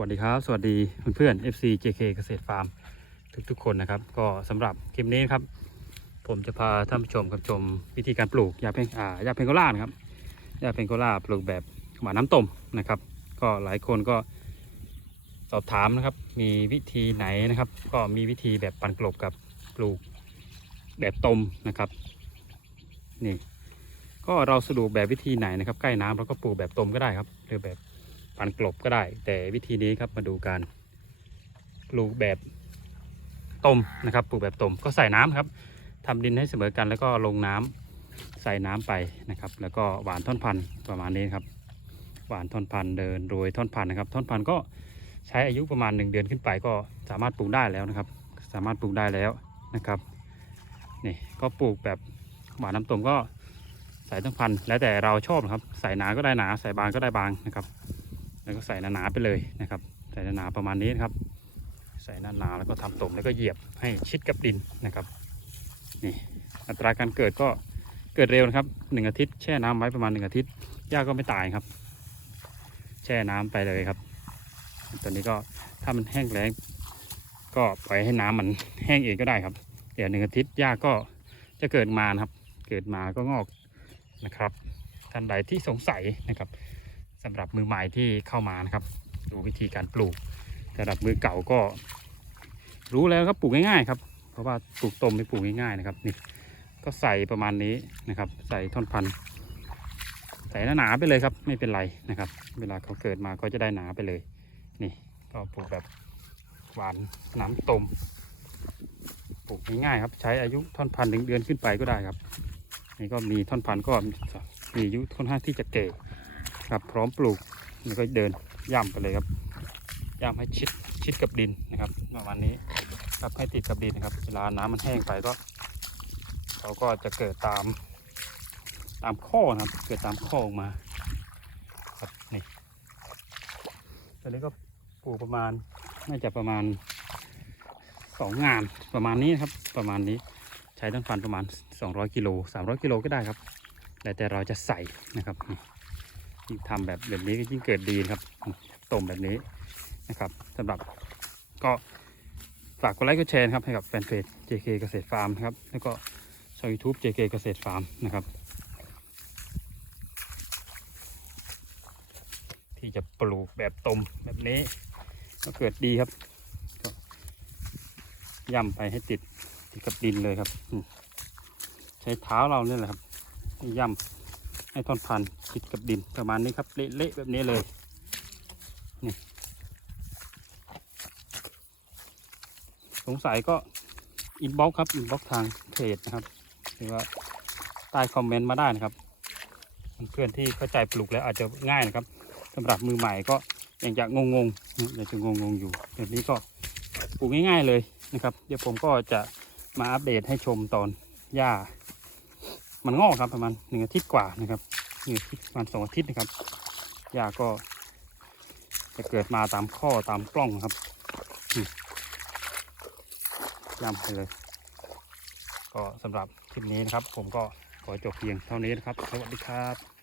วัสดีครับ สวัสดีเพื่อนๆ FC JK เกษตรฟาร์มทุกๆ คนนะครับ ก็สำหรับคลิปนี้นครับ ผมจะพาท่านผู้ชมกับชมวิธีการปลูกยาเพงอ่ายาเพงโกล่านะครับยาเพงโกล่าปลูกแบบหวานน้ำต้มนะครับ ก็หลายคนก็สอบถามนะครับ มีวิธีไหนนะครับ ก็มีวิธีแบบปั่นกลบกับปลูกแบบต้มนะครับนี่ก็เราสะดวกแบบวิธีไหนนะครับ ใกล้น้ำเราก็ปลูกแบบต้มก็ได้ครับหรือแบบ ปั่นกลบก็ได้ แต่วิธีนี้ครับมาดูการปลูกแบบต้มนะครับ ปลูกแบบต้มก็ใส่น้ำครับทำดินให้เสมอกันแล้วก็ลงน้ำใส่น้ำไปนะครับ แล้วก็หวานท่อนพันธุ์ประมาณนี้ครับ หวานท่อนพันธุ์เดินโรยท่อนพันธุ์นะครับ ท่อนพันธุ์ก็ใช้อายุประมาณ 1 เดือนขึ้นไปก็สามารถปลูกได้แล้วนะครับ สามารถปลูกได้แล้วนะครับนี่ก็ปลูกแบบหวานน้ำต้มก็ใส่ท่อนพันธุ์แล้วแต่เราชอบนะครับ ใส่หนาก็ได้หนา ใส่บางก็ได้บางนะครับ แล้วก็ใส่หนาๆไปเลยนะครับ ใส่หนาๆประมาณนี้นะครับ ใส่หนาๆแล้วก็ทำตุ่มแล้วก็เหยียบให้ชิดกับดินนะครับนี่อัตราการเกิดก็เกิดเร็วนะครับหนึ่งอาทิตย์แช่น้ำไว้ประมาณหนึ่งอาทิตย์หญ้าก็ไม่ตายครับ แช่น้ำไปเลยครับตอนนี้ก็ถ้ามันแห้งแล้งก็ปล่อยให้น้ำมันแห้งเองก็ได้ครับ เดี๋ยวหนึ่งอาทิตย์หญ้าก็จะเกิดมานะครับ เกิดมาก็งอกนะครับ ท่านใดที่สงสัยนะครับ สำหรับมือใหม่ที่เข้ามานะครับ ดูวิธีการปลูกสำหรับมือเก่าก็ รู้แล้วครับปลูกง่ายๆครับ เพราะว่าปลูกต้มไม่ปลูกง่ายๆนะครับนี่ก็ใส่ประมาณนี้นะครับ ใส่ท่อนพันธุ์ใส่หนาๆไปเลยครับ ไม่เป็นไรนะครับ เวลาเขาเกิดมาก็จะได้หนาไปเลย นี่ก็ปลูกแบบหวานน้ำต้มปลูกง่ายๆครับ ใช้อายุท่อนพันธุ์หนึ่งเดือนขึ้นไปก็ได้ครับ นี่ก็มีท่อนพันธุ์ก็มีอายุค่อนข้างที่จะเก่ ครับพร้อมปลูกแล้วก็เดินย่ำไปเลยครับย่ำให้ชิดชิดกับดินนะครับประมาณนี้ครับให้ติดกับดินนะครับ เวลาน้ำมันแห้งไปก็เขาก็จะเกิดตามตามข้อนะครับ เกิดตามข้อออกมาครับนี่ตอนนี้ก็ปลูกประมาณน่าจะประมาณสองงานประมาณนี้นะครับ ประมาณนี้ใช้ต้นพันประมาณ 200กิโล300กิโลก็ได้ครับแล้วแต่เราจะใส่นะครับนี่ ยิ่งทำแบบแบบนี้ก็ยิ่งเกิดดีครับต้มแบบนี้นะครับสำหรับก็ฝากกดไลค์กดแชร์ครับให้กับแฟนเพจ JK เกษตรฟาร์มครับแล้วก็ช่อง YouTube JK เกษตรฟาร์มนะครับ ที่จะปลูกแบบต้มแบบนี้ ก็เกิดดีครับก็ย่ำไปให้ติดติดกับดินเลยครับ ใช้เท้าเราเนี่ยแหละครับย่ำ ให้ท่อนพันติดกับดินประมาณนี้ครับเละๆแบบนี้เลยนี่สงสัยก็อินบ็อกครับอินบ็อกทางเพจนะครับหรือว่าใต้คอมเมนต์มาได้นะครับเพื่อนที่เข้าใจปลูกแล้วอาจจะง่ายนะครับสำหรับมือใหม่ก็ยังจะงงๆยังจะงงๆอยู่แบบนี้ก็ปลูกง่าย ๆเลยนะครับ เดี๋ยวผมก็จะมาอัปเดตให้ชมตอนหญ้า มันงอกครับประมาณหนึ่งอาทิตย์กว่านะครับหนึ่งอาทิตย์ประมาณสองอาทิตย์นะครับหญ้าก็จะเกิดมาตามข้อตามกล้องครับย่ำไปเลย ก็สำหรับคลิปนี้นะครับ ผมก็ขอจบเพียงเท่านี้นะครับ สวัสดีครับ